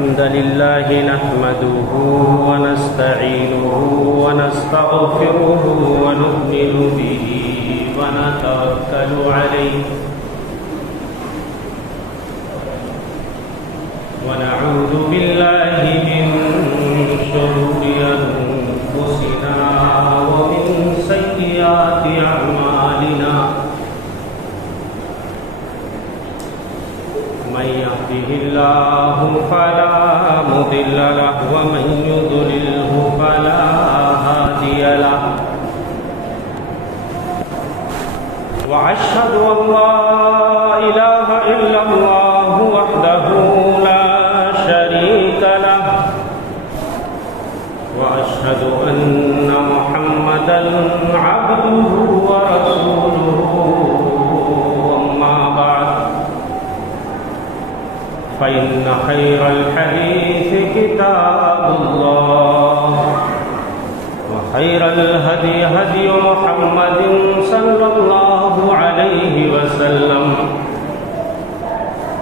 الحمد لله نحمده ونستعينه ونستغفره ونؤمن به ونتوكل عليه ونعوذ بالله من شرور أنفسنا ومن سيئات أعمالنا من يهده الله فلا مضل له ومن يضلله فلا هادي له وأشهد أن لا إله إلا الله وحده لا شريك له وأشهد أن محمدا عبده ورسوله أما بعد فإن خير الحديث كتاب الله وخير الهدي هدي محمد صلى الله عليه وسلم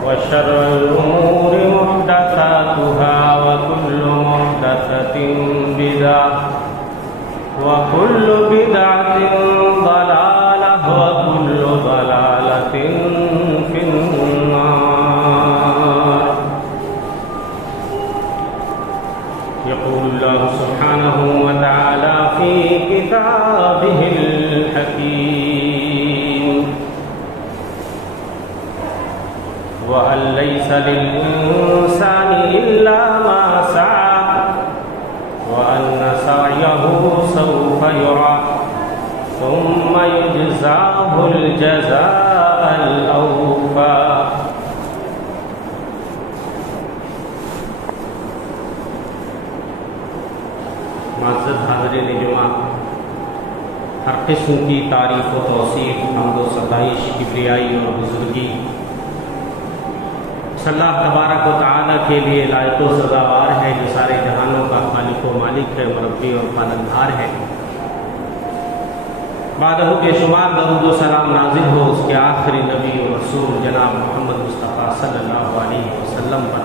وشر الأمور محدثاتها وكل محدثة بدعة وكل بدعة ضلالة وكل ضلالة في النار. يقول الله سبحانه وتعالى في كتابه الحكيم وأن ليس للإنسان إلا ما سعى وأن سعيه سوف يرى ثم يجزاه الجزاء الأوفى. معزز حاضرین جمعہ، ہر قسم کی تعریف و توصیف، حمد و ستائش، کبریائی اور بزرگی اللہ تبارک و تعالیٰ کے لیے لائق و سزاوار ہے، جو سارے جہانوں کا خالق و مالک ہے، مربی اور پالنہار ہے. بعدہ بے شمار درود و سلام نازل ہو اس کے آخری نبی و رسول جناب محمد مصطفیٰ صلی اللہ علیہ وسلم پر.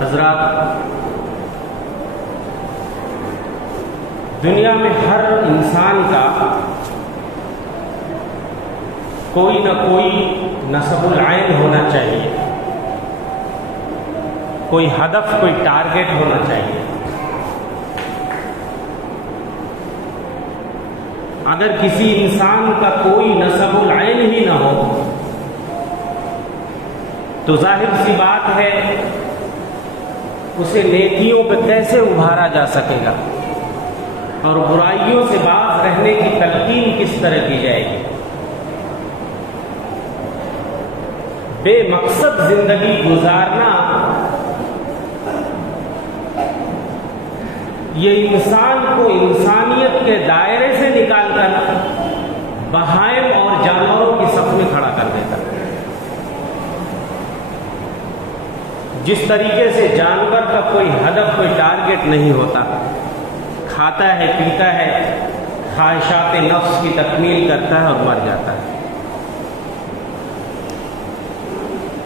حضرات، دنیا میں ہر انسان کا کوئی نہ کوئی نصب العین ہونا چاہیے، کوئی ہدف، کوئی ٹارگٹ ہونا چاہیے. اگر کسی انسان کا کوئی نصب العین ہی نہ ہو تو ظاہر سی بات ہے اسے نیکیوں پہ کیسے ابھارا جا سکے گا اور برائیوں سے باز رہنے کی تلقین کس طرح کی جائے گی. بے مقصد زندگی گزارنا یہ انسان کو انسانیت کے دائرے سے نکال کر بہائم اور جانوروں کی صف میں کھڑا کر دیتا ہے. جس طریقے سے جانور کا کوئی ہدف، کوئی ٹارگٹ نہیں ہوتا، کھاتا ہے، پیتا ہے، خواہشات نفس کی تکمیل کرتا ہے اور مر جاتا ہے،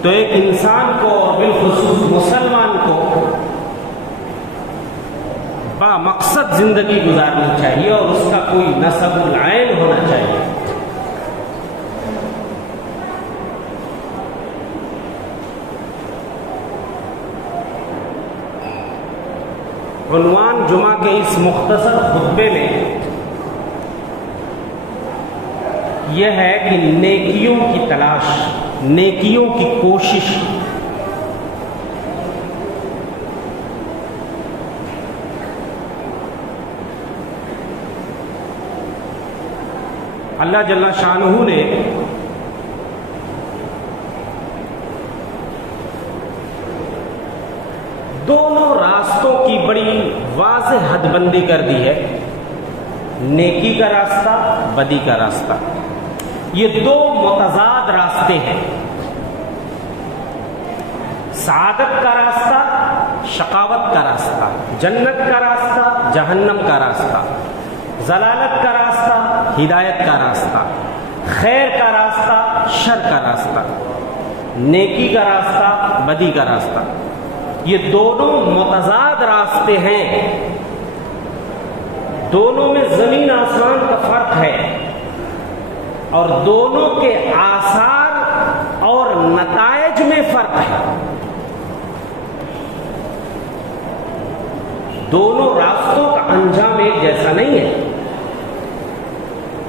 تو ایک انسان کو اور بالخصوص مسلمان کو با مقصد زندگی گزارنی چاہیے اور اس کا کوئی نصب العین ہونا چاہیے. عنوان جمعہ کے اس مختصر خطبے میں یہ ہے کہ نیکیوں کی تلاش، نیکیوں کی کوشش. اللہ جل شانہ نے دونوں راستوں کی بڑی واضح حد بندی کر دی ہے. نیکی کا راستہ، بدی کا راستہ، یہ دو متضاد راستے ہیں. سعادت کا راستہ، شقاوت کا راستہ، جنت کا راستہ، جہنم کا راستہ، ضلالت کا راستہ، ہدایت کا راستہ، خیر کا راستہ، شر کا راستہ، نیکی کا راستہ، بدی کا راستہ، یہ دونوں متضاد راستے ہیں، دونوں میں زمین آسمان کا فرق ہے، اور دونوں کے آثار اور نتائج میں فرق ہے۔ دونوں راستوں کا انجام ایک جیسا نہیں ہے۔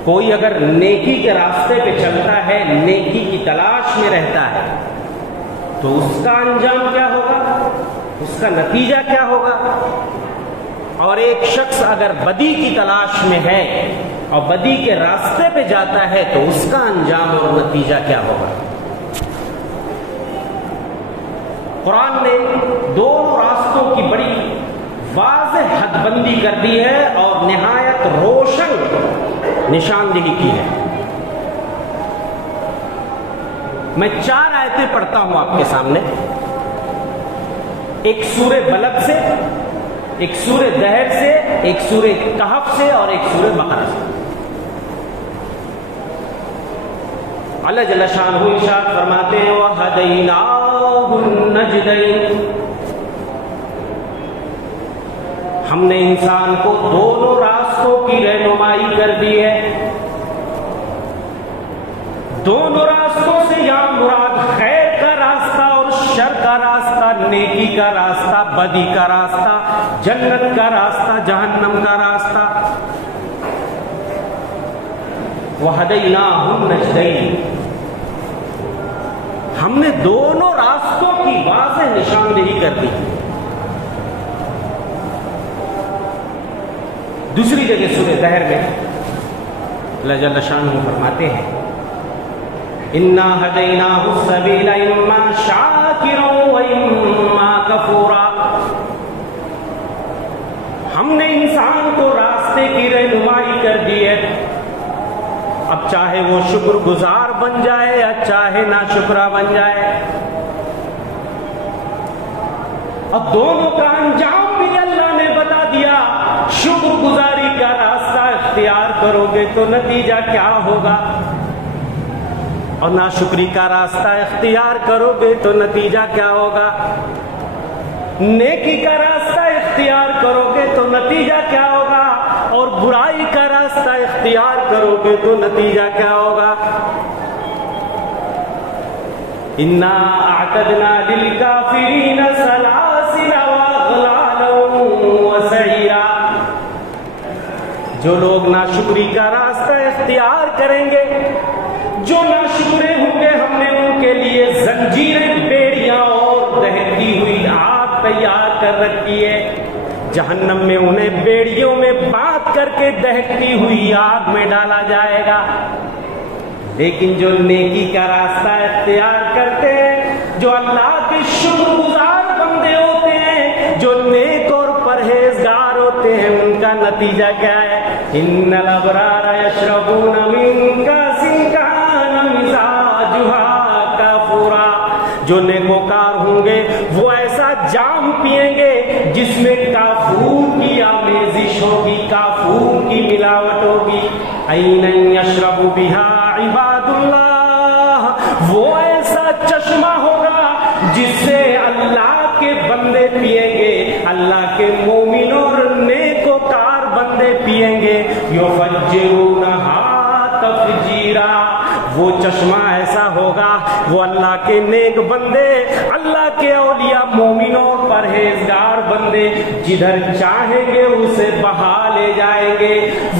کوئی اگر نیکی کے راستے پہ چلتا ہے، نیکی کی تلاش میں رہتا ہے، تو اس کا انجام کیا ہوگا، اس کا نتیجہ کیا ہوگا؟ اور ایک شخص اگر بدی کی تلاش میں ہے اور بدی کے راستے پہ جاتا ہے تو اس کا انجام اور نتیجہ کیا ہوگا؟ قرآن نے دونوں راستوں کی بڑی واضح حد بندی کر دی ہے اور نہایت روشن نشاندہی کی ہے۔ میں 4 آیتیں پڑھتا ہوں آپ کے سامنے، ایک سورہ بلد سے، ایک سورہ دہر سے، ایک سورہ کہف سے اور ایک سورہ بقرہ سے۔ اللہ جل شانہ ارشاد فرماتے ہیں وَهَدَيْنَاهُ النَّجْدَيْنِ، ہم نے انسان کو دونوں راستوں کی رہنمائی کر دی ہے۔ دونوں راستوں سے یہاں مراد خیر کا راستہ اور شر کا راستہ، نیکی کا راستہ، بدی کا راستہ، جنت کا راستہ، جہنم کا راستہ۔ وَهَدَيْنَاهُ النَّجْدَيْنِ، ہم نے دونوں راستوں کی واضح نشاندہی کر دی۔ دوسری جگہ سورہ دہر میں اللہ جل شانہ فرماتے ہیں اِنَّا هَدَيْنَاهُ السَّبِيلَ إِمَّا شَاكِرًا وَإِمَّا كَفُورًا، ہم نے انسان کو راستے کی رہنمائی کر دی ہے، اب چاہے وہ شکر گزار بن جائے یا چاہے ناشکرا بن جائے، اب دونوں کا انجام بھی اللہ نے بتا دیا۔ شکر گزاری کا راستہ اختیار کرو گے تو نتیجہ کیا ہوگا، اور ناشکری کا راستہ اختیار کرو گے تو نتیجہ کیا ہوگا، نیکی کا راستہ اختیار کرو گے تو نتیجہ کیا ہوگا، اور برائی کا راستہ اختیار کرو گے تو نتیجہ کیا ہوگا۔ اِنَّا أَعْتَدْنَا لِلْكَافِرِينَ سَلَاسِلَ وَأَغْلَالًا وَسَعِيرًا، جو لوگ ناشکری کا راستہ اختیار کریں گے، جو ناشکرے ہوں گے، ہم نے ان کے لیے زنجیریں، بیڑیاں اور دہتی ہوئی آگ تیار کر رکھی ہے۔ جہنم میں انہیں بیڑیوں میں باندھ کر کے دہتی ہوئی آگ میں ڈالا جائے گا۔ لیکن جو نیکی کا راستہ اختیار کرتے ہیں، جو اللہ کے شکر گزار بندے ہوتے ہیں، جو نیک اور پرہیزگار ہوتے ہیں، ان کا نتیجہ کیا ہے؟ ان الابرار یشربون من کاس کان مزاجها کافورا، جو نیکوکار ہوں گے وہ ایسا جام پیئیں گے جس میں کافور کی آمیزش ہوگی، کافور کی ملاوٹ ہوگی۔ عین یشرب بها عباد اللہ، وہ ایسا چشمہ ہوگا جس سے اللہ کے بندے پیئیں گے، اللہ کے مومن اور نیکوکار بندے پیئیں گے۔ یفجرونہا تفجیرا، وہ چشمہ ایسا ہوگا، وہ اللہ کے نیک بندے، اللہ کے اولیاء، مومنوں اور پرہیزگار بندے جدھر چاہیں گے اسے بہا لے جائیں گے۔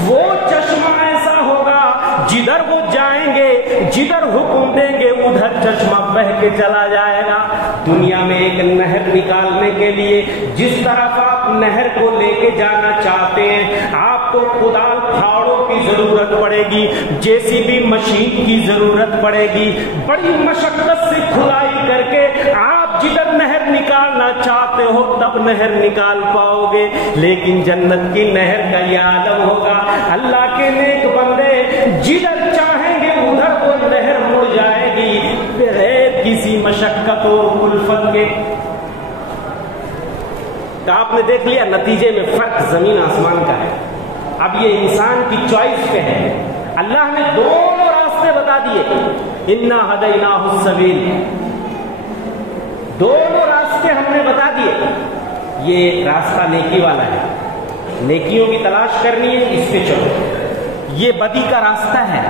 وہ چشمہ ایسا ہوگا جدھر وہ جائیں گے، جدھر حکم دیں گے ادھر چشمہ بہہ کے چلا جائے گا۔ دنیا میں ایک نہر نکالنے کے لیے جس طرف آپ نہر کو لے کے جانا چاہتے ہیں، آپ کو کدال پھاڑوں کی ضرورت پڑے گی، JCB مشین کی ضرورت پڑے گی، بڑی مشقت سے کھدائی کر کے آپ جدھر نہر نکالنا چاہتے ہو تب نہر نکال پاؤ گے۔ لیکن جنت کی نہر کا یہ عالم ہوگا، اللہ کے نیک بندے جدھر چاہیں گے ادھر وہ نہر مڑ جائے گی بغیر کسی مشقت اور کلفت کے۔ تو آپ نے دیکھ لیا نتیجے میں فرق زمین آسمان کا ہے۔ اب یہ انسان کی چوائس پہ ہے اللہ نے دونوں راستے بتا دیے، انا ہدیناہ السبیل، دونوں راستے ہم نے بتا دیے. یہ راستہ نیکی والا ہے، نیکیوں کی تلاش کرنی ہے، اس پہ چلو. یہ بدی کا راستہ ہے،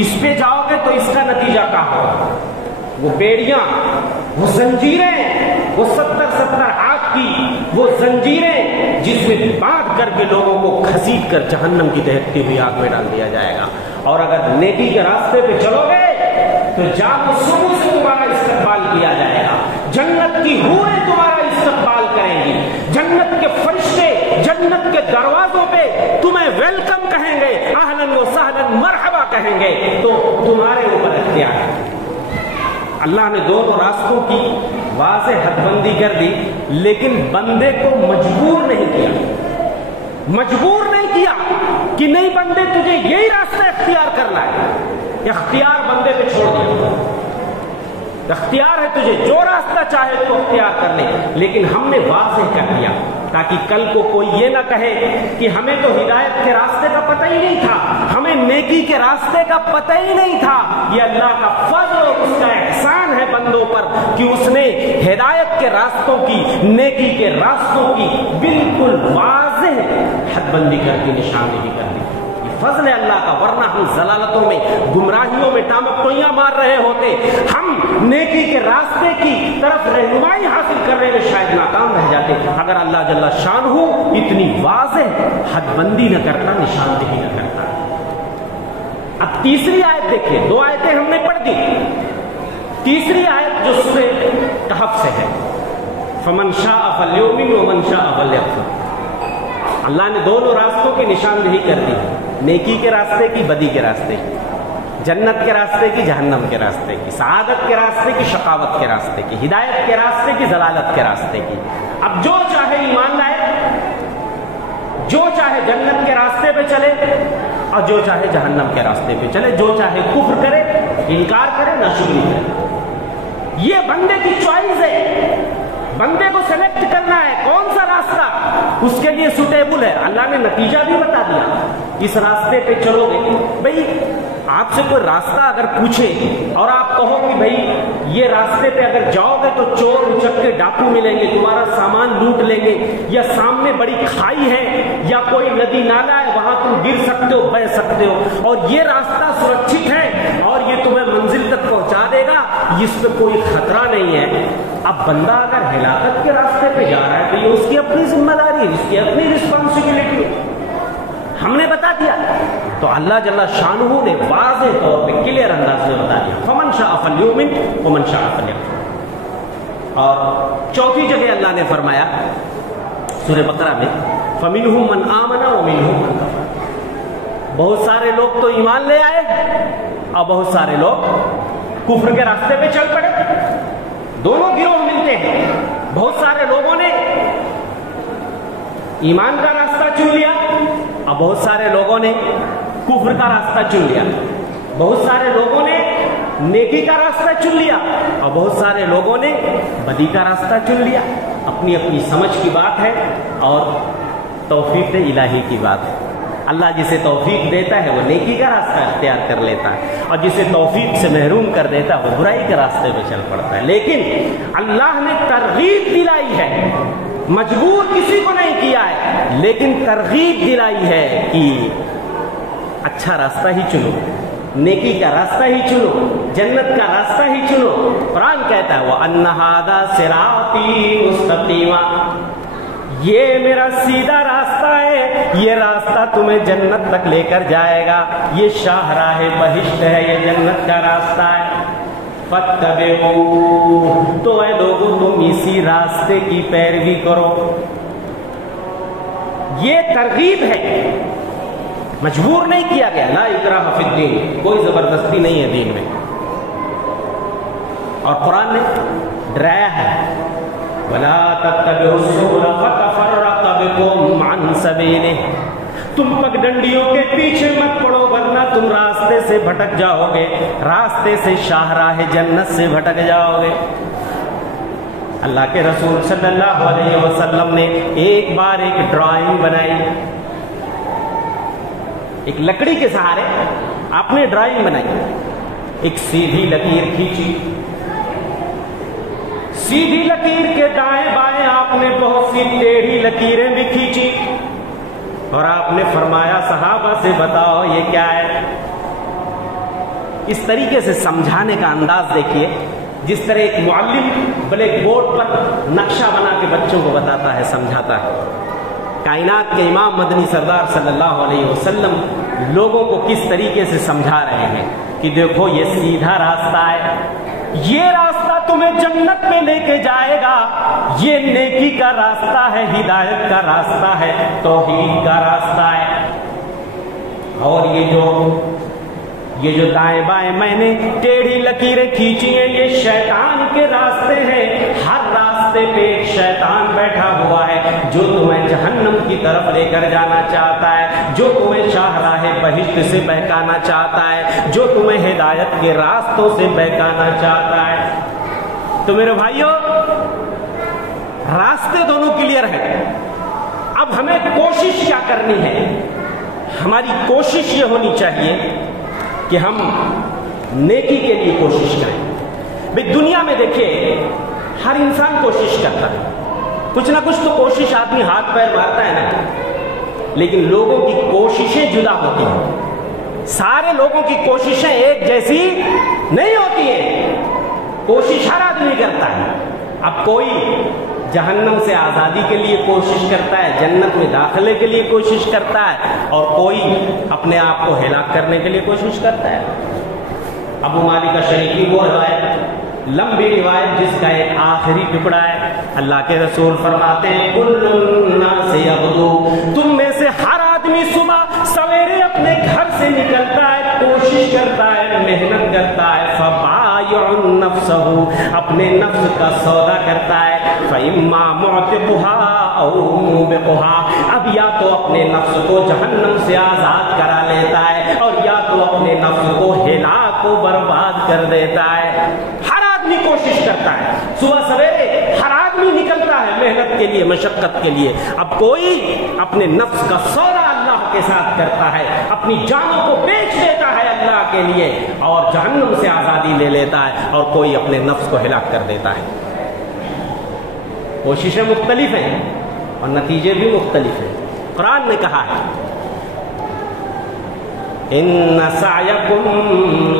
اس پہ جاؤ گے تو اس کا نتیجہ کیا ہوگا. وہ بیڑیاں، وہ زنجیریں، وہ 70 ہاتھ کی وہ زنجیریں جس میں باندھ کر کے لوگوں کو گھسیٹ کر جہنم کی دہکتی ہوئی آگ میں ڈال دیا جائے گا. اور اگر نیکی کے راستے پہ چلو گے تو جاگ و صبح سے تمہارا استقبال کیا جائے گا، جنت کی حوریں تمہارا استقبال کریں گی، جنت کے فرشتے جنت کے دروازوں پہ تمہیں ویلکم کہیں گے، اہلاً و سہلاً مرحبا کہیں گے. تو تمہارے اوپر اختیار ہے. اللہ نے دونوں راستوں کی واضح حد بندی کر دی، لیکن بندے کو مجبور نہیں کیا، مجبور نہیں کیا کہ نہیں بندے تجھے یہی راستہ اختیار کرنا ہے. اختیار بندے پہ چھوڑ دیا، اختیار ہے تجھے جو راستہ چاہے تو اختیار کر لے، لیکن ہم نے واضح کر دیا تاکہ کل کو کوئی یہ نہ کہے کہ ہمیں تو ہدایت کے راستے کا پتہ ہی نہیں تھا، ہمیں نیکی کے راستے کا پتہ ہی نہیں تھا. یہ اللہ کا فضل اور اس کا احسان ہے بندوں پر کہ اس نے ہدایت کے راستوں کی، نیکی کے راستوں کی بالکل واضح حد بندی کر دی، نشاندہی کر دی. فضل ہے اللہ کا، ورنہ ہم ضلالتوں میں، گمراہیوں میں ٹامکٹوئیاں مار رہے ہوتے، ہم نیکی کے راستے کی طرف رہنمائی حاصل کرنے میں شاید ناکام رہ جاتے اگر اللہ جل شانہ اتنی واضح حد بندی نہ کرتا، نشاندہی نہ کرتا. اب تیسری آیت دیکھیں، 2 آیتیں ہم نے پڑھ دی. تیسری آیت جو سورہ کہف سے ہے، فمن شاء فلیؤمن ومن شاء فلیکفر. اللہ نے دونوں راستوں کی نشاندہی کر دی، نیکی کے راستے کی، بدی کے راستے کی، جنت کے راستے کی، جہنم کے راستے کی، سعادت کے راستے کی، شقاوت کے راستے کی، ہدایت کے راستے کی، ضلالت کے راستے کی. اب جو چاہے ایمان لائے، جو چاہے جنت کے راستے پہ چلے اور جو چاہے جہنم کے راستے پہ چلے، جو چاہے کفر کرے، انکار کرے، ناشکری کرے. یہ بندے کی چوائس ہے، بندے کو سلیکٹ کرنا ہے کون سا راستہ اس کے لیے سوٹیبل ہے. اللہ نے نتیجہ بھی بتا دیا، اس راستے پہ چلو گے. بھئی آپ سے کوئی راستہ اگر پوچھے اور آپ کہو کہ بھئی یہ راستے پہ اگر جاؤ گے تو چور اچک کے ڈاکو ملیں گے، تمہارا سامان لوٹ لیں گے، یا سامنے بڑی کھائی ہے یا کوئی ندی نالا ہے وہاں تم گر سکتے ہو، بہ سکتے ہو، اور یہ راستہ سرکشت ہے اور یہ تمہیں منزل تک پہنچا دے گا، اس پہ کوئی خطرہ نہیں ہے. اب بندہ اگر ہلاکت کے راستے پہ جا رہا ہے تو یہ اس کی اپنی ذمہ داری ہے، اس کی اپنی رسپانسبلٹی ہے. ہم نے بتا دیا. تو اللہ جل شانہ نے واضح طور پہ کلیئر انداز میں بتا دیا، فمن شاء فلیؤمن ومن شاء فلیکفر. اور چوتھی جگہ اللہ نے فرمایا سورہ بقرہ میں، فمنہم من آمن ومنہم من کفر. بہت سارے لوگ تو ایمان لے آئے اور بہت سارے لوگ کفر کے راستے پہ چل پڑے. دونوں گروہ ملتے ہیں. بہت سارے لوگوں نے ایمان کا راستہ چن لیا اور بہت سارے لوگوں نے کفر کا راستہ چن لیا. بہت سارے لوگوں نے نیکی کا راستہ چن لیا اور بہت سارے لوگوں نے بدی کا راستہ چن لیا. اپنی اپنی سمجھ کی بات ہے اور توفیق الہی کی بات ہے. اللہ جسے توفیق دیتا ہے وہ نیکی کا راستہ اختیار کر لیتا ہے اور جسے توفیق سے محروم کر دیتا ہے وہ برائی کے راستے پہ چل پڑتا ہے. لیکن اللہ نے ترغیب دلائی ہے، مجبور کسی کو نہیں کیا ہے، لیکن ترغیب دلائی ہے کہ اچھا راستہ ہی چنو، نیکی کا راستہ ہی چنو، جنت کا راستہ ہی چنو. قرآن کہتا ہے وَأَنَّ هَذَا صِرَاطِي مُسْتَقِيمًا، یہ میرا سیدھا راستہ ہے، یہ راستہ تمہیں جنت تک لے کر جائے گا، یہ شاہراہ بہشت ہے، یہ جنت کا راستہ ہے. فَاتَّبِعُوهُ، تو اے لوگوں تم اسی راستے کی پیروی کرو. یہ ترغیب ہے، مجبور نہیں کیا گیا. لا اکراہ فی الدین، کوئی زبردستی نہیں ہے دین میں. اور قرآن نے ڈرایا ہے وَلَا تَتَّبِعُوا السُّبُلَ فَتَفَرَّقَ بِكُمْ عَنْ سَبِيلِهِ، تم پگ ڈنڈیوں کے پیچھے مت پڑو ورنہ تم راستے سے بھٹک جاؤ گے، راستے سے شاہراہ جنت سے بھٹک جاؤ گے. اللہ کے رسول صلی اللہ علیہ وسلم نے ایک بار ایک ڈرائنگ بنائی. ایک لکڑی کے سہارے آپ نے ڈرائنگ بنائی، ایک سیدھی لکیر کھینچی، سیدھی لکیر کے دائیں بائیں آپ نے بہت سی ٹیڑھی لکیریں بھی کھینچی، اور آپ نے فرمایا صحابہ سے بتاؤ یہ کیا ہے؟ اس طریقے سے سمجھانے کا انداز دیکھیے، جس طرح ایک معلم بلیک بورڈ پر نقشہ بنا کے بچوں کو بتاتا ہے، سمجھاتا ہے۔ کائنات کے امام مدنی سردار صلی اللہ علیہ وسلم لوگوں کو کس طریقے سے سمجھا رہے ہیں کہ دیکھو یہ سیدھا راستہ ہے، یہ راستہ تمہیں جنت میں لے کے جائے گا، یہ نیکی کا راستہ ہے، ہدایت کا راستہ ہے، توحید کا راستہ ہے۔ اور یہ جو دائیں بائیں میں نے ٹیڑھی لکیریں کھینچی ہیں، یہ شیطان کے راستے ہیں۔ ہر راستے پہ ایک شیطان بیٹھا ہوا ہے جو تمہیں جہنم کی طرف لے کر جانا چاہتا ہے، جو تمہیں شاہراہ بہشت سے بہکانا چاہتا ہے، جو تمہیں ہدایت کے راستوں سے بہکانا چاہتا ہے۔ تو میرے بھائیوں، راستے دونوں کلیئر ہیں۔ اب ہمیں کوشش کیا کرنی ہے؟ ہماری کوشش یہ ہونی چاہیے کہ ہم نیکی کے لیے کوشش کریں۔ بھئی دنیا میں دیکھیے ہر انسان کوشش کرتا ہے، کچھ نہ کچھ تو کوشش آدمی ہاتھ پیر مارتا ہے نا، لیکن لوگوں کی کوششیں جدا ہوتی ہیں۔ سارے لوگوں کی کوششیں ایک جیسی نہیں ہوتی ہیں، کوشش ہر آدمی کرتا ہے۔ اب کوئی جہنم سے آزادی کے لیے کوشش کرتا ہے، جنت میں داخلے کے لیے کوشش کرتا ہے، اور کوئی اپنے آپ کو ہلاک کرنے کے لیے کوشش کرتا ہے۔ ابو مالک الشریعی وہ روایت، لمبی روایت جس کا ایک آخری ٹکڑا ہے، اللہ کے رسول فرماتے ہیں کل الناس یغدو، تم میں سے ہر آدمی صبح سویرے اپنے گھر سے نکلتا ہے، کوشش کرتا ہے، محنت کرتا ہے، فبائع نفسہ، اپنے نفس کا سودا کرتا ہے، فإما معتقها أو موبقها، اب یا تو اپنے نفس کو جہنم سے آزاد کرا لیتا ہے، اور یا تو اپنے نفس کو ہلاک و برباد کر دیتا ہے۔ ہر آدمی کوشش کرتا ہے، صبح سویرے ہر آدمی نکلتا ہے محنت کے لیے، مشقت کے لیے۔ اب کوئی اپنے نفس کا سودا اللہ کے ساتھ کرتا ہے، اپنی جانوں کو بیچ دیتا ہے اللہ کے لیے، اور جہنم سے آزادی لے لیتا ہے، اور کوئی اپنے نفس کو ہلاک کر دیتا ہے۔ کوششیں مختلف ہیں اور نتیجے بھی مختلف ہیں۔ قرآن نے کہا ہے ان سعیکم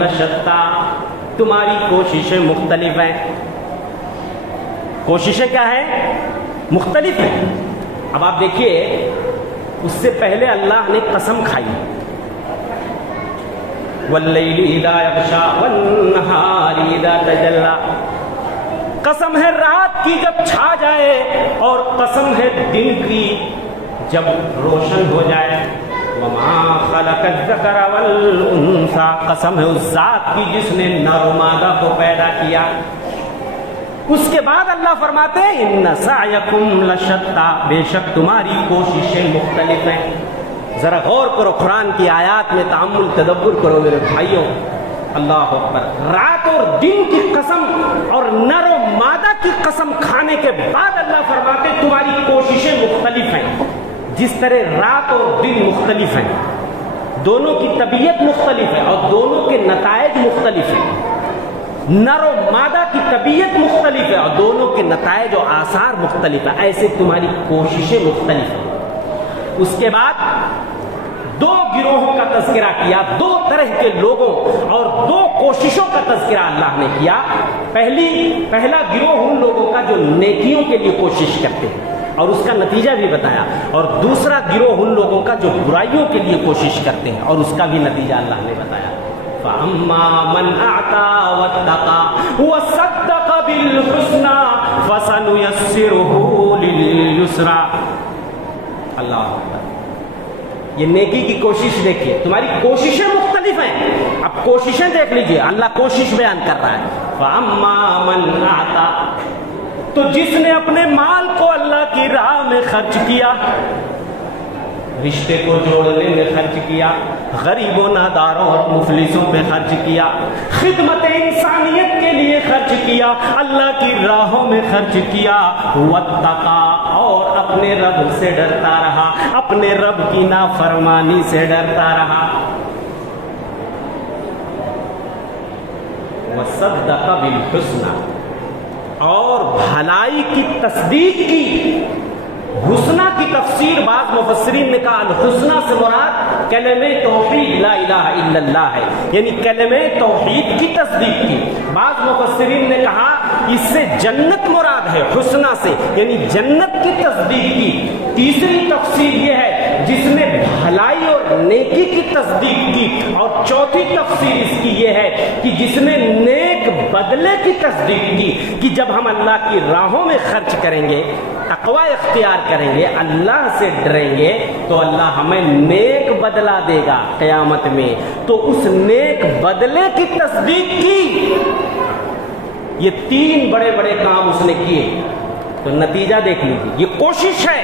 لشتی، تمہاری کوششیں مختلف ہیں۔ کوششیں کیا ہیں؟ مختلف ہیں۔ اب آپ دیکھیے، اس سے پہلے اللہ نے قسم کھائی، واللیل اذا یغشی والنہار اذا تجلی، قسم ہے رات کی جب چھا جائے، اور قسم ہے دن کی جب روشن ہو جائے۔ وما خلق الذکر والانثی، قسم ہے اس ذات کی جس نے نر و مادہ کو پیدا کیا۔ اس کے بعد اللہ فرماتے ہیں ان سعیکم لشتی، بے شک تمہاری کوششیں مختلف ہیں۔ ذرا غور کرو، قرآن کی آیات میں تأمل تدبر کرو میرے بھائیوں۔ اللہ اکبر، رات اور دن کی قسم اور نر و مادہ کی قسم کھانے کے بعد اللہ فرماتے تمہاری کوششیں مختلف ہیں۔ جس طرح رات اور دن مختلف ہیں، دونوں کی طبیعت مختلف ہے اور دونوں کے نتائج مختلف ہیں۔ نر و مادہ کی طبیعت مختلف ہے اور دونوں کے نتائج و آثار مختلف ہیں، ایسے تمہاری کوششیں مختلف ہیں۔ اس کے بعد دو گروہوں کا تذکرہ کیا، دو طرح کے لوگوں اور دو کوششوں کا تذکرہ اللہ نے کیا۔ پہلا گروہ ان لوگوں کا جو نیکیوں کے لیے کوشش کرتے ہیں اور اس کا نتیجہ بھی بتایا، اور دوسرا گروہ ان لوگوں کا جو برائیوں کے لیے کوشش کرتے ہیں اور اس کا بھی نتیجہ اللہ نے بتایا۔ فَأَمَّا مَنْ أَعْطَى وَاتَّقَى وَصَدَّقَ بِالْحُسْنَى فَسَنُيَسِّرُهُ لِلْيُسْرَى۔ اللہ اکبر، یہ نیکی کی کوشش دیکھیے، تمہاری کوششیں مختلف ہیں۔ اب کوششیں دیکھ لیجئے، اللہ کوشش بیان کر رہا ہے۔ فَأَمَّا مَنْ أَعْطَى، تو جس نے اپنے مال کو اللہ کی راہ میں خرچ کیا، رشتے کو جوڑنے میں خرچ کیا، غریب و ناداروں اور مفلسوں پہ خرچ کیا، خدمت انسانیت کے لیے خرچ کیا، اللہ کی راہوں میں خرچ کیا، واتقا، اور اپنے اپنے رب سے ڈرتا رہا، اپنے رب کی نافرمانی سے ڈرتا رہا۔ وصدق بالحسنى، اور بھلائی کی تصدیق کی۔ حسنہ کی تفسیر بعض مفسرین نے کہا الحسنہ سے مراد کلمہ توحید لا الہ الا اللہ ہے، یعنی کلمہ توحید کی تصدیق کی۔ بعض مفسرین نے کہا اس سے جنت مراد ہے، حسنہ سے یعنی جنت کی تصدیق کی۔ تیسری تفسیر یہ ہے جس نے بھلائی اور نیکی کی تصدیق کی، اور چوتھی تفسیر اس کی یہ ہے کہ جس نے نیک بدلے کی تصدیق کی، کہ جب ہم اللہ کی راہوں میں خرچ کریں گے، تقوی اختیار کریں گے، اللہ سے ڈریں گے، تو اللہ ہمیں نیک بدلہ دے گا قیامت میں۔ تو اس نیک بدلے کی تصدیق کی۔ یہ تین بڑے بڑے کام اس نے کیے، تو نتیجہ دیکھ لیجیے۔ یہ کوشش ہے،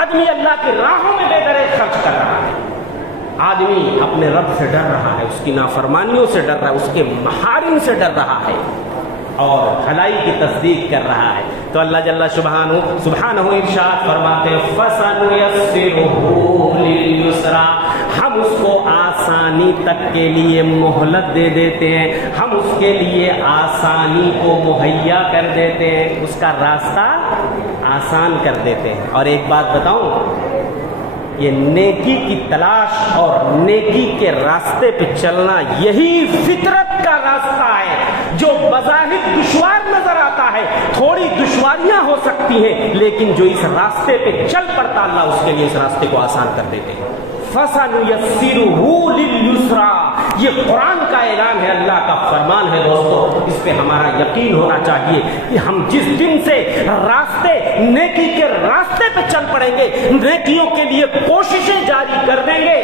آدمی اللہ کی راہوں میں بے درے خرچ کر رہا ہے، آدمی اپنے رب سے ڈر رہا ہے، اس کی نافرمانیوں سے ڈر رہا ہے، اس کے محارم سے ڈر رہا ہے، اور بھلائی کی تصدیق کر رہا ہے۔ تو اللہ جل سبحانہ ارشاد فرماتے ہیں فَسَنُيَسِّرُهُ لِلْيُسْرَىٰ، ہم اس کو آسانی تک کے لیے مہلت دے دیتے ہیں، ہم اس کے لیے آسانی کو مہیا کر دیتے ہیں، اس کا راستہ آسان کر دیتے ہیں۔ اور ایک بات بتاؤں، یہ نیکی کی تلاش اور نیکی کے راستے پہ چلنا یہی فطرت کا راستہ ہے، جو بظاہر دشوار نظر آتا ہے، تھوڑی دشواریاں ہو سکتی ہیں، لیکن جو اس راستے پہ چل پڑتا اللہ اس کے لیے اس راستے کو آسان کر دیتے ہیں۔ فَسَنُيَسِّرُهُ لِلْيُسْرَىٰ، یہ قرآن کا اعلان ہے، اللہ کا فرمان ہے۔ دوستو اس پہ ہمارا یقین ہونا چاہیے کہ ہم جس دن سے راستے نیکی کے راستے پہ چل پڑیں گے، نیکیوں کے لیے کوششیں جاری کر دیں گے،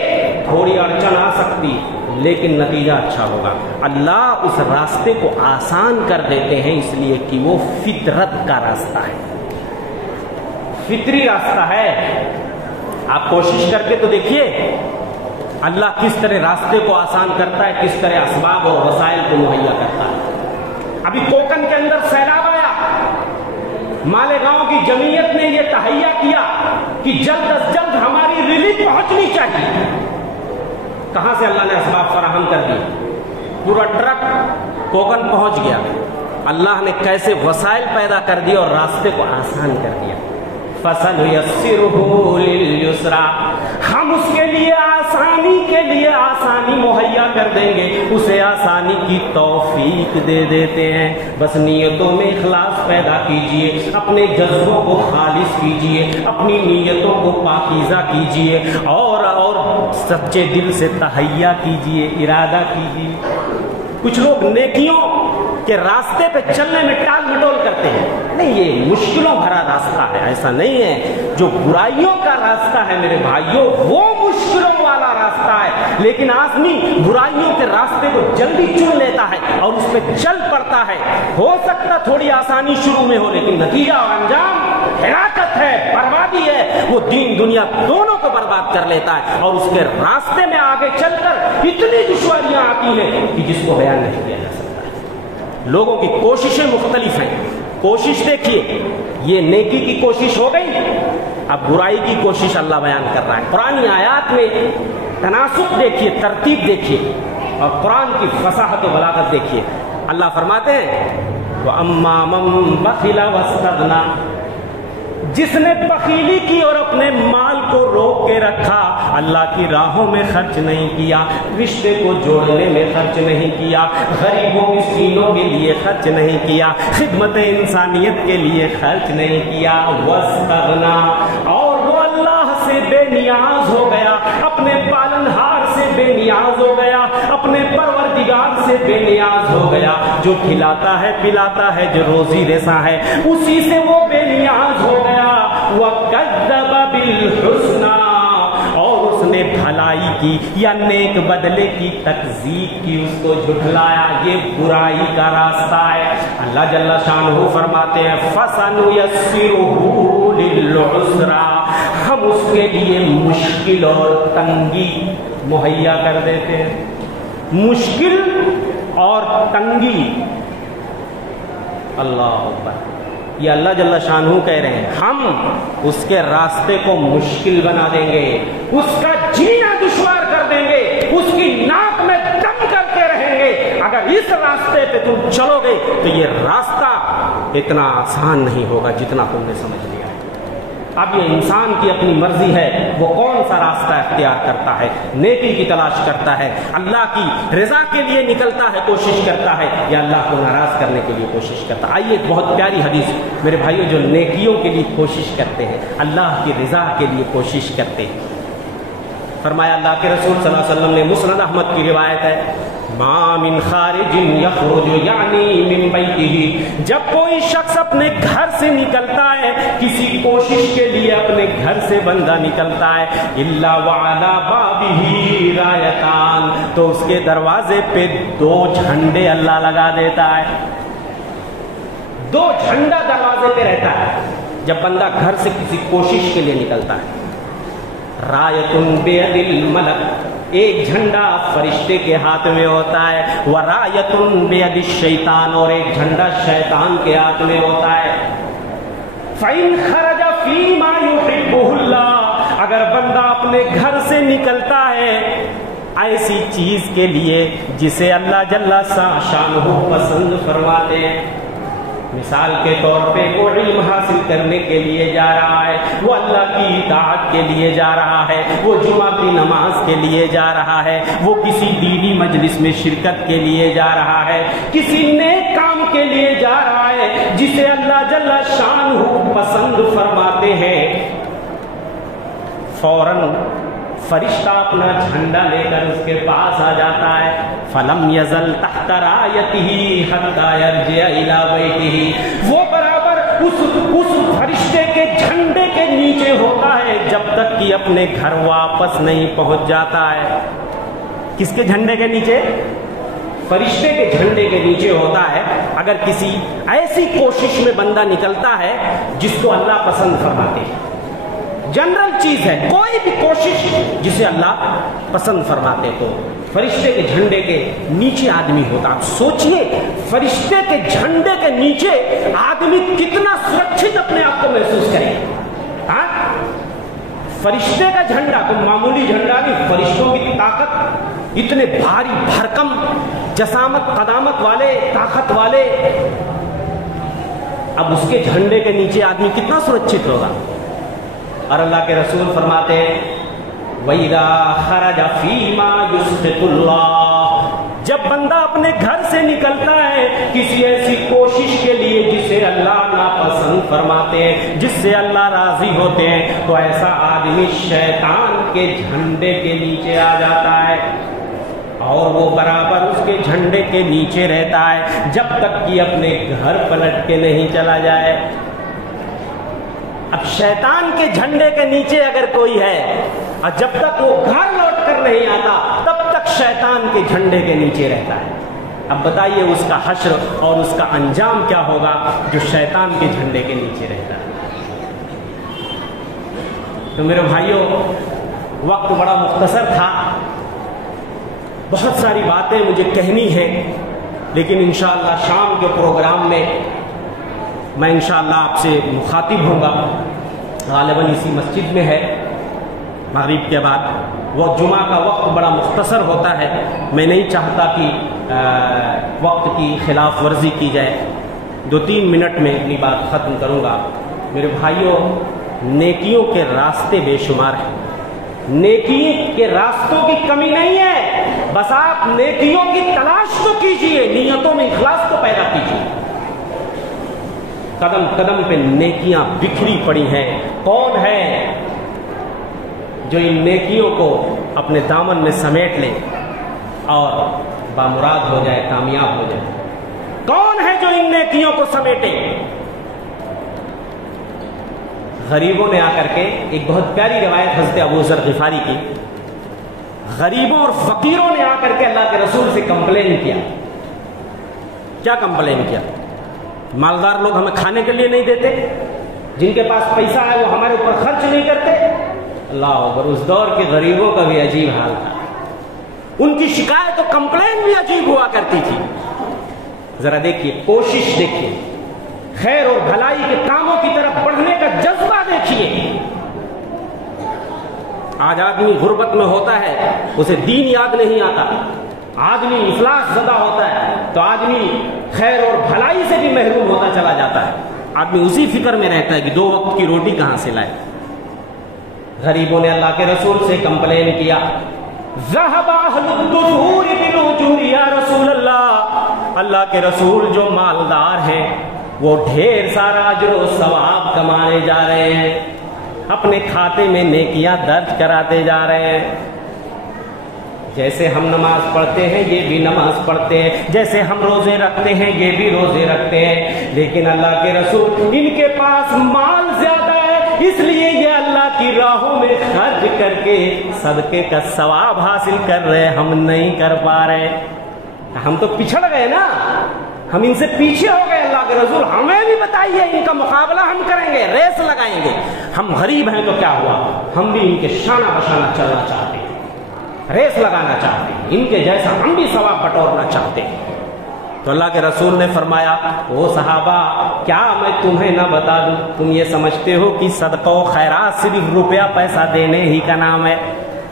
تھوڑی اڑچن آ سکتی لیکن نتیجہ اچھا ہوگا۔ اللہ اس راستے کو آسان کر دیتے ہیں اس لیے کہ وہ فطرت کا راستہ ہے، فطری راستہ ہے۔ آپ کوشش کر کے تو دیکھیے اللہ کس طرح راستے کو آسان کرتا ہے، کس طرح اسباب اور وسائل کو مہیا کرتا ہے۔ ابھی کوکن کے اندر سیلاب آیا، مالیگاؤں کی جمعیت نے یہ تہیہ کیا کہ جلد از جلد ہماری ریلیف پہنچنی چاہیے۔ کہاں سے اللہ نے اسباب فراہم کر دی، پورا ٹرک کوکن پہنچ گیا۔ اللہ نے کیسے وسائل پیدا کر دیے اور راستے کو آسان کر دیا۔ فَسَنُيَسِّرُهُ لِلْيُسْرَىٰ، ہم اس کے لیے آسانی مہیا کر دیں گے، اسے آسانی کی توفیق دے دیتے ہیں۔ بس نیتوں میں اخلاص پیدا کیجئے، اپنے جذبوں کو خالص کیجئے، اپنی نیتوں کو پاکیزہ کیجئے، اور سچے دل سے تہیہ کیجئے، ارادہ کیجئے۔ کچھ لوگ نیکیوں کے راستے پہ چلنے میں ٹال مٹول کرتے ہیں، نہیں یہ مشکلوں بھرا راستہ ہے، ایسا نہیں ہے۔ جو برائیوں کا راستہ ہے میرے بھائیوں، وہ مشکلوں والا راستہ ہے، لیکن آدمی برائیوں کے راستے کو جلدی چن لیتا ہے اور اس پہ چل پڑتا ہے۔ ہو سکتا تھوڑی آسانی شروع میں ہو، لیکن نتیجہ اور انجام ہلاکت ہے، بربادی ہے، وہ دین دنیا دونوں کو برباد کر لیتا ہے، اور اس کے راستے میں آگے چل کر اتنی دشواریاں آتی ہیں کہ جس کو بیان نہیں کیا جا سکتا۔ لوگوں کی کوششیں مختلف ہیں، کوشش دیکھیے، یہ نیکی کی کوشش ہو گئی، اب برائی کی کوشش اللہ بیان کر رہا ہے۔ قرآن آیات میں تناسب دیکھیے، ترتیب دیکھیے، اور قرآن کی فصاحت و بلاغت دیکھیے۔ اللہ فرماتے ہیں وَأَمَّا مَن بَخِلَ وَاسْتَغْنَىٰ، جس نے بخیلی کی اور اپنے مال کو روک کے رکھا، اللہ کی راہوں میں خرچ نہیں کیا، رشتے کو جوڑنے میں خرچ نہیں کیا، غریبوں مسکینوں کے لیے خرچ نہیں کیا، خدمت انسانیت کے لیے خرچ نہیں کیا، واستغنیٰ، اور وہ اللہ سے بے نیاز ہو گیا، اپنے پالنہار سے بے نیاز ہو گیا، اپنے پروردگار سے بے نیاز ہو گیا، جو کھلاتا ہے پلاتا ہے، جو روزی رساں ہے، اسی سے وہ بے نیاز ہو گیا۔ وَكَذَّبَ بِالْحُسْنَىٰ، اور اس نے بھلائی کی یا نیک بدلے کی تکذیب کی، اس کو جھٹلایا، یہ برائی کا راستہ ہے۔ اللہ جل شانہ فرماتے ہیں فَسَنُيَسِّرُهُ لِلْعُسْرَىٰ، ہم اس کے لیے مشکل اور تنگی مہیا کر دیتے ہیں، مشکل اور تنگی۔ اللہ اکبر، یہ اللہ جل شانہ کہہ رہے ہیں ہم اس کے راستے کو مشکل بنا دیں گے، اس کا جینا دشوار کر دیں گے، اس کی ناک میں دم کرتے رہیں گے۔ اگر اس راستے پہ تم چلو گے تو یہ راستہ اتنا آسان نہیں ہوگا جتنا تم نے سمجھ لیا ہے۔ اب یہ انسان کی اپنی مرضی ہے وہ کون سا راستہ اختیار کرتا ہے، نیکی کی تلاش کرتا ہے، اللہ کی رضا کے لیے نکلتا ہے، کوشش کرتا ہے، یا اللہ کو ناراض کرنے کے لیے کوشش کرتا ہے۔ آئیے ایک بہت پیاری حدیث میرے بھائیوں، جو نیکیوں کے لیے کوشش کرتے ہیں، اللہ کی رضا کے لیے کوشش کرتے ہیں، فرمایا اللہ کے رسول صلی اللہ علیہ وسلم نے، مسند احمد کی روایت ہے، ما من خارج یخرج یعنی من بیتہ، جب کوئی شخص اپنے گھر سے نکلتا ہے، کسی کوشش کے لیے اپنے گھر سے بندہ نکلتا ہے، الا وعلی بابہ رایتان، تو اس کے دروازے پہ 2 جھنڈے اللہ لگا دیتا ہے، 2 جھنڈا دروازے پہ رہتا ہے جب بندہ گھر سے کسی کوشش کے لیے نکلتا ہے۔ رایتن بید الملک، ایک جھنڈا فرشتے کے ہاتھ میں ہوتا ہے، ورایتن بید الشیطان، اور ایک جھنڈا شیطان کے ہاتھ میں ہوتا ہے۔ فإن خرج فيما يحبه اللہ، اگر بندہ اپنے گھر سے نکلتا ہے ایسی چیز کے لیے جسے اللہ جل شانہ پسند فرماتے ہیں، مثال کے طور پہ وہ علم حاصل کرنے کے لیے جا رہا ہے، وہ اللہ کی اطاعت کے لیے جا رہا ہے، وہ جمعہ کی نماز کے لیے جا رہا ہے، وہ کسی دینی مجلس میں شرکت کے لیے جا رہا ہے، کسی نیک کام کے لیے جا رہا ہے جسے اللہ جل شانہ پسند فرماتے ہیں، فوراً فرشتہ اپنا جھنڈا لے کر اس کے پاس آ جاتا ہے، فلم یزل تحت رایتہ حتی یرجع الی بیتہ، وہ برابر اس فرشتے کے جھنڈے کے نیچے ہوتا ہے جب تک کہ اپنے گھر واپس نہیں پہنچ جاتا ہے۔ کس کے جھنڈے کے نیچے؟ فرشتے کے جھنڈے کے نیچے ہوتا ہے۔ اگر کسی ایسی کوشش میں بندہ نکلتا ہے جس کو اللہ پسند فرماتے ہیں، جنرل چیز ہے، کوئی بھی کوشش جسے اللہ پسند فرماتے، تو فرشتے کے جھنڈے کے نیچے آدمی ہوتا۔ آپ سوچئے فرشتے کے جھنڈے کے نیچے آدمی کتنا سرکشت اپنے آپ کو محسوس کرے۔ ہاں، فرشتے کا جھنڈا کوئی معمولی جھنڈا نہیں، فرشتوں کی طاقت، اتنے بھاری بھرکم جسامت قدامت والے، طاقت والے، اب اس کے جھنڈے کے نیچے آدمی کتنا سرکشت ہوگا۔ اور اللہ کے رسول فرماتے ہیں وَإِذَا خَرَجَ فِي مَا يُسْخِطُ اللَّهُ، جب بندہ اپنے گھر سے نکلتا ہے کسی ایسی کوشش کے لیے جسے اللہ ناپسند فرماتے ہیں، جس سے اللہ راضی ہوتے ہیں، تو ایسا آدمی شیطان کے جھنڈے کے نیچے آ جاتا ہے، اور وہ برابر اس کے جھنڈے کے نیچے رہتا ہے جب تک کہ اپنے گھر پلٹ کے نہیں چلا جائے۔ اب شیطان کے جھنڈے کے نیچے اگر کوئی ہے اور جب تک وہ گھر لوٹ کر نہیں آتا تب تک شیطان کے جھنڈے کے نیچے رہتا ہے۔ اب بتائیے اس کا حشر اور اس کا انجام کیا ہوگا جو شیطان کے جھنڈے کے نیچے رہتا ہے۔ تو میرے بھائیوں، وقت بڑا مختصر تھا، بہت ساری باتیں مجھے کہنی ہیں، لیکن انشاءاللہ شام کے پروگرام میں میں انشاءاللہ آپ سے مخاطب ہوں گا، غالباً اسی مسجد میں ہے مغرب کے بعد۔ وہ جمعہ کا وقت بڑا مختصر ہوتا ہے، میں نہیں چاہتا کہ وقت کی خلاف ورزی کی جائے، 2-3 منٹ میں اپنی بات ختم کروں گا۔ میرے بھائیوں، نیکیوں کے راستے بے شمار ہیں، نیکی کے راستوں کی کمی نہیں ہے، بس آپ نیکیوں کی تلاش تو کیجئے، نیتوں میں اخلاص تو پیدا کیجئے۔ قدم قدم پہ نیکیاں بکھری پڑی ہیں، کون ہے جو ان نیکیوں کو اپنے دامن میں سمیٹ لے اور بامراد ہو جائے، کامیاب ہو جائے؟ کون ہے جو ان نیکیوں کو سمیٹے؟ غریبوں نے آ کر کے، ایک بہت پیاری روایت حضرت ابو ذر غفاری کی، غریبوں اور فقیروں نے آ کر کے اللہ کے رسول سے کمپلین کیا۔ کیا کمپلین کیا؟ مالدار لوگ ہمیں کھانے کے لیے نہیں دیتے، جن کے پاس پیسہ ہے وہ ہمارے اوپر خرچ نہیں کرتے۔ اللہ اکبر، اس دور کے غریبوں کا بھی عجیب حال تھا، ان کی شکایت و کمپلین بھی عجیب ہوا کرتی تھی۔ ذرا دیکھیے، کوشش دیکھیے، خیر اور بھلائی کے کاموں کی طرف بڑھنے کا جذبہ دیکھیے۔ آج آدمی غربت میں ہوتا ہے، اسے دین یاد نہیں آتا، آدمی افلاس زدہ ہوتا ہے تو آدمی خیر اور بھلائی سے بھی محروم ہوتا چلا جاتا ہے۔ آدمی اسی فکر میں رہتا ہے کہ 2 وقت کی روٹی کہاں سے لائے۔ غریبوں نے اللہ کے رسول سے کمپلین کیا، ذهب اهل الدثور بالاجور یا رسول اللہ، اللہ کے رسول جو مالدار ہیں وہ ڈھیر سارا اجر و ثواب کمانے جا رہے ہیں، اپنے کھاتے میں نیکیاں درج کراتے جا رہے ہیں۔ جیسے ہم نماز پڑھتے ہیں یہ بھی نماز پڑھتے ہیں، جیسے ہم روزے رکھتے ہیں یہ بھی روزے رکھتے ہیں، لیکن اللہ کے رسول ان کے پاس مال زیادہ ہے اس لیے یہ اللہ کی راہوں میں خرچ کر کے صدقے کا ثواب حاصل کر رہے، ہم نہیں کر پا رہے۔ ہم تو پچھڑ گئے نا، ہم ان سے پیچھے ہو گئے۔ اللہ کے رسول ہمیں بھی بتائیے، ان کا مقابلہ ہم کریں گے، ریس لگائیں گے۔ ہم غریب ہیں تو کیا ہوا، ہم بھی ان کے شانہ بشانہ چلنا چاہتے ہیں، ریس لگانا چاہتے ہیں، ان کے جیسا ہم بھی ثواب بٹورنا چاہتے ہیں۔ تو اللہ کے رسول نے فرمایا، او صحابہ کیا میں تمہیں نہ بتا دوں، تم یہ سمجھتے ہو کہ صدقہ و خیرات صرف روپیہ پیسہ دینے ہی کا نام ہے؟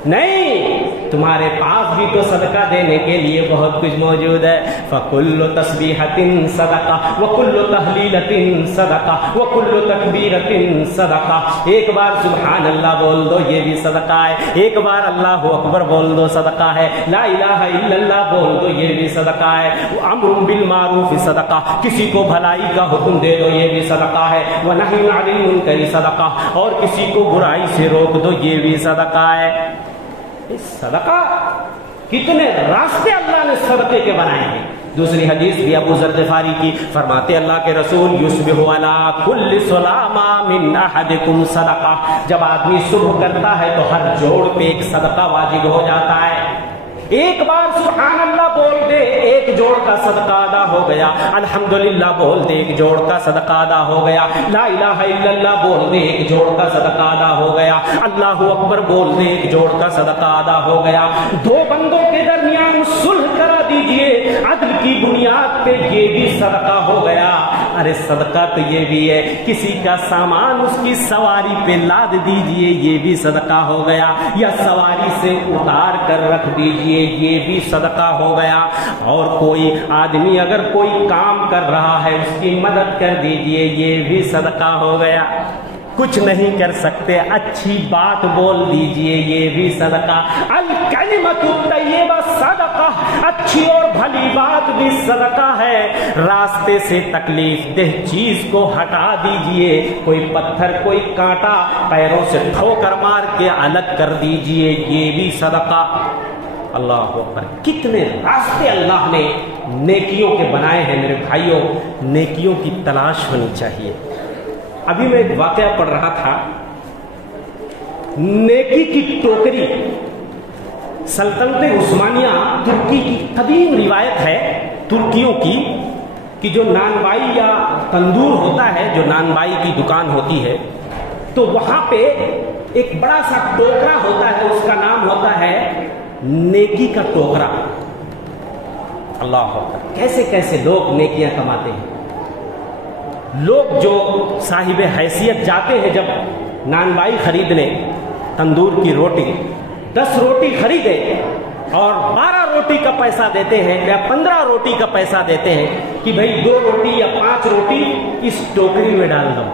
نہیں، تمہارے پاس بھی تو صدقہ دینے کے لیے بہت کچھ موجود ہے۔ فَكُلُّ تَسْبِيحَةٍ صَدَقَةٌ وَكُلُّ تَحْلِيلَةٍ صَدَقَةٌ وَكُلُّ تَكْبِيرَةٍ صَدَقَةٌ۔ ایک بار سبحان اللہ بول دو یہ بھی صدقہ ہے، ایک بار اللہ اکبر بول دو صدقہ ہے، لا الہ الا اللہ بول دو یہ بھی صدقہ ہے، امر بالمعروف صدقہ، کسی کو بھلائی کا حکم دے دو یہ بھی صدقہ ہے، وَنَهْيٌ عَنِ الْمُنكَرِ صدقہ، اور کسی کو برائی سے روک دو یہ بھی صدقہ ہے۔ صدقہ کتنے راستے اللہ نے صدقے کے بنائے ہیں۔ دوسری حدیث بھی ابو ذر غفاری کی، فرماتے اللہ کے رسول یصبح علی کل سلامہ من احدکم صدقہ، جب آدمی صبح کرتا ہے تو ہر جوڑ پہ ایک صدقہ واجب ہو جاتا ہے۔ ایک بار سبحان اللہ بول دے ایک جوڑ کا صدقہ ادا ہو گیا، الحمدللہ بول دے ایک جوڑ کا صدقہ ادا ہو گیا، لا الہ الا اللہ بول دے ایک جوڑ کا صدقہ ادا ہو گیا، اللہ اکبر بول دے ایک جوڑ کا صدقہ ادا ہو گیا۔ 2 بندوں کے درمیان صلح کرا دیجئے عدل کی بنیاد پہ یہ بھی صدقہ ہو گیا۔ ارے صدقہ تو یہ بھی ہے، کسی کا سامان اس کی سواری پہ لاد دیجئے یہ بھی صدقہ ہو گیا، یا سواری سے اتار کر رکھ دیجئے یہ بھی صدقہ ہو گیا۔ اور کوئی آدمی اگر کوئی کام کر رہا ہے اس کی مدد کر دیجئے یہ بھی صدقہ ہو گیا۔ کچھ نہیں کر سکتے اچھی بات بول دیجئے یہ بھی صدقہ۔ الکلمۃ الطیبہ صدقہ، اچھی اور بھلی بات بھی صدقہ ہے۔ راستے سے تکلیف دہ چیز کو ہٹا دیجئے، کوئی پتھر کوئی کانٹا پیروں سے ٹھوکر مار کے الگ کر دیجئے یہ بھی صدقہ۔ اللہ اکبر، کتنے راستے اللہ نے نیکیوں کے بنائے ہیں میرے بھائیوں، نیکیوں کی تلاش ہونی چاہیے۔ ابھی میں ایک واقعہ پڑھ رہا تھا، نیکی کی ٹوکری، سلطنت عثمانیہ ترکی کی قدیم روایت ہے ترکیوں کی کہ جو نان بائی یا تندور ہوتا ہے، جو نان بائی کی دکان ہوتی ہے تو وہاں پہ ایک بڑا سا ٹوکرا ہوتا ہے، اس کا نام ہوتا ہے نیکی کا ٹوکرا۔ اللہ اکبر، کیسے کیسے لوگ نیکیاں کماتے ہیں۔ لوگ جو صاحب حیثیت جاتے ہیں جب نان بائی خریدنے، تندور کی روٹی 10 روٹی خریدے اور 12 روٹی کا پیسہ دیتے ہیں یا 15 روٹی کا پیسہ دیتے ہیں کہ بھائی 2 روٹی یا 5 روٹی اس ٹوکری میں ڈال دو۔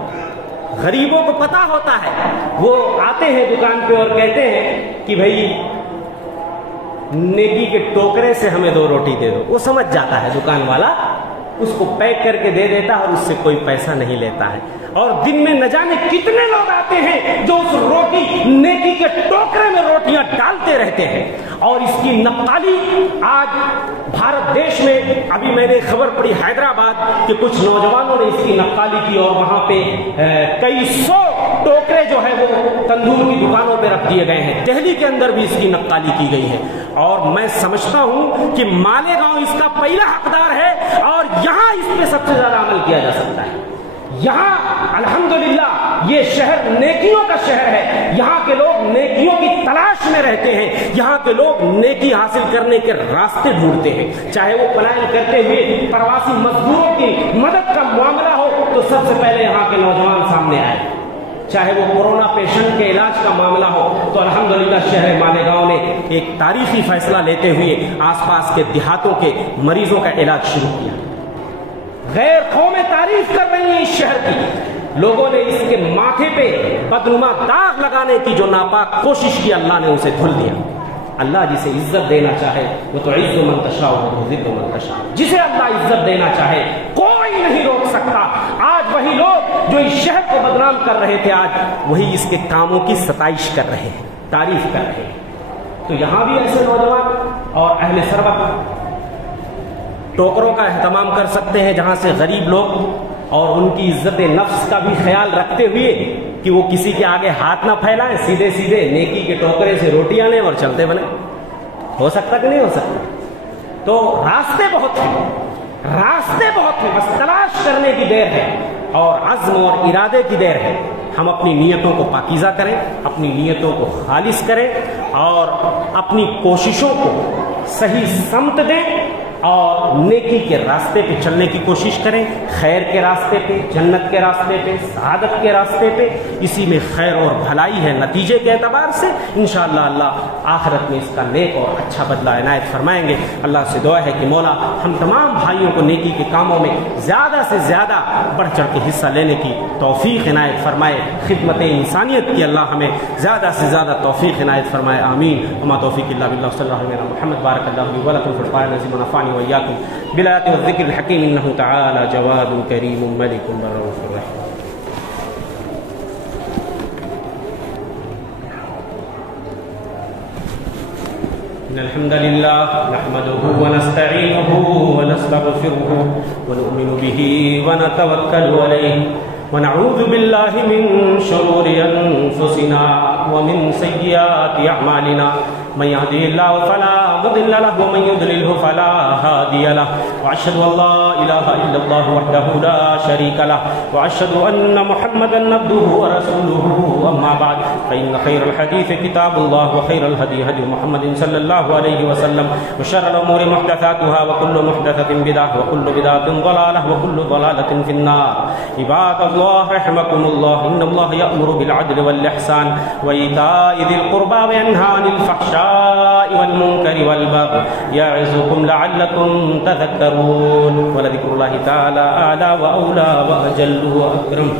غریبوں کو پتا ہوتا ہے، وہ آتے ہیں دکان پہ اور کہتے ہیں کہ بھائی نیکی کے ٹوکرے سے ہمیں 2 روٹی دے دو۔ وہ سمجھ جاتا ہے دکان والا، اس کو پیک کر کے دے دیتا ہے اور اس سے کوئی پیسہ نہیں لیتا ہے۔ اور دن میں نہ جانے کتنے لوگ آتے ہیں جو اس روٹی نیکی کے ٹوکرے میں روٹیاں ڈالتے رہتے ہیں۔ اور اس کی نقالی آج بھارت دیش میں، ابھی میں نے خبر پڑھی حیدرآباد کہ کچھ نوجوانوں نے اس کی نقالی کی اور وہاں پہ کئی 100 ٹوکرے جو ہے وہ تندور کی دکانوں پہ رکھ دیے گئے ہیں۔ دہلی کے اندر بھی اس کی نقالی کی گئی ہے اور میں سمجھتا ہوں کہ مالیگاؤں اس کا پہلا حقدار ہے اور یہاں اس پہ سب سے زیادہ عمل کیا جا سکتا ہے۔ یہاں الحمدللہ یہ شہر نیکیوں کا شہر ہے، یہاں کے لوگ نیکیوں کی تلاش میں رہتے ہیں، یہاں کے لوگ نیکی حاصل کرنے کے راستے ڈھونڈتے ہیں، چاہے وہ پلان کرتے ہوئے پرواسی مزدوروں کی مدد کا معاملہ ہو، تو سب سے پہلے یہاں کے نوجوان سامنے آئے. چاہے وہ کورونا پیشنٹ کے علاج کا معاملہ ہو تو الحمدللہ شہر مالیگاؤں نے ایک تاریخی فیصلہ لیتے ہوئے آس پاس کے دیہاتوں کے مریضوں کا علاج شروع کیا. غیر قومیں تعریف کر رہی ہیں اس شہر کی. لوگوں نے اس کے ماتھے پہ بدنما داغ لگانے کی جو ناپاک کوشش کی اللہ نے اسے دھل دیا. اللہ جسے عزت دینا چاہے وہ تو عز من تشاء و تذل من تشاء. جسے اللہ عزت دینا چاہے کوئی نہیں روک سکتا. آج وہی لوگ جو اس شہر کو بدنام کر رہے تھے آج وہی اس کے کاموں کی ستائش کر رہے ہیں, تعریف کر رہے ہیں. تو یہاں بھی ایسے نوجوان اور اہل ثروت ٹوکروں کا اہتمام کر سکتے ہیں جہاں سے غریب لوگ اور ان کی عزت نفس کا بھی خیال رکھتے ہوئے کہ وہ کسی کے آگے ہاتھ نہ پھیلائیں, سیدھے سیدھے نیکی کے ٹوکرے سے روٹیاں لیں اور چلتے بنے. ہو سکتا کہ نہیں ہو سکتا؟ تو راستے بہت ہیں, راستے بہت ہیں, بس تلاش کرنے کی دیر ہے اور عزم اور ارادے کی دیر ہے. ہم اپنی نیتوں کو پاکیزہ کریں, اپنی نیتوں کو خالص کریں اور اپنی کوششوں کو صحیح سمت دیں اور نیکی کے راستے پہ چلنے کی کوشش کریں, خیر کے راستے پہ, جنت کے راستے پہ, سعادت کے راستے پہ. اسی میں خیر اور بھلائی ہے نتیجے کے اعتبار سے. انشاءاللہ اللہ آخرت میں اس کا نیک اور اچھا بدلہ عنایت فرمائیں گے. اللہ سے دعا ہے کہ مولا ہم تمام بھائیوں کو نیکی کے کاموں میں زیادہ سے زیادہ بڑھ چڑھ کے حصہ لینے کی توفیق عنایت فرمائے. خدمت انسانیت کی اللہ ہمیں زیادہ سے زیادہ توفیق عنایت فرمائے. آمین. وما توفیق الا باللہ. صلی اللہ علیہ محمد. بارک اللہ لي ولكم في القرآن العظيم ونفعني وإياكم بالآيات والذكر الحكيم إنه تعالى جواد كريم ملك رؤوف رحيم. إن الحمد لله نحمده ونستعينه ونستغفره ونؤمن به ونتوكل عليه ونعوذ بالله من شرور أنفسنا ومن سيئات أعمالنا. من يهده الله فلا مضل له ومن يضلله فلا هادي له. وأشهد أن لا إله إلا الله وحده لا شريك له وأشهد أن محمدا عبده ورسوله. أما بعد فإن خير الحديث كتاب الله وخير الهدي هدي محمد صلى الله عليه وسلم وشر الأمور محدثاتها وكل محدثة بدعة وكل بدعة ضلالة وكل ضلالة في النار. عباد الله رحمكم الله. إن الله يأمر بالعدل والإحسان وإيتاء ذي القربى وينهى عن الفحشاء والمنكر والبغي يعظكم لعلكم تذكرون. ولذكر الله تعالى أعلى وأولى وأجل وأكرم.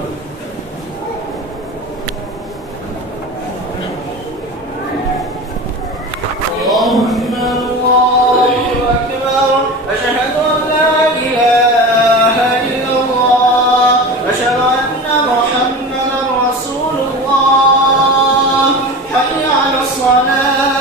حي على الصلاة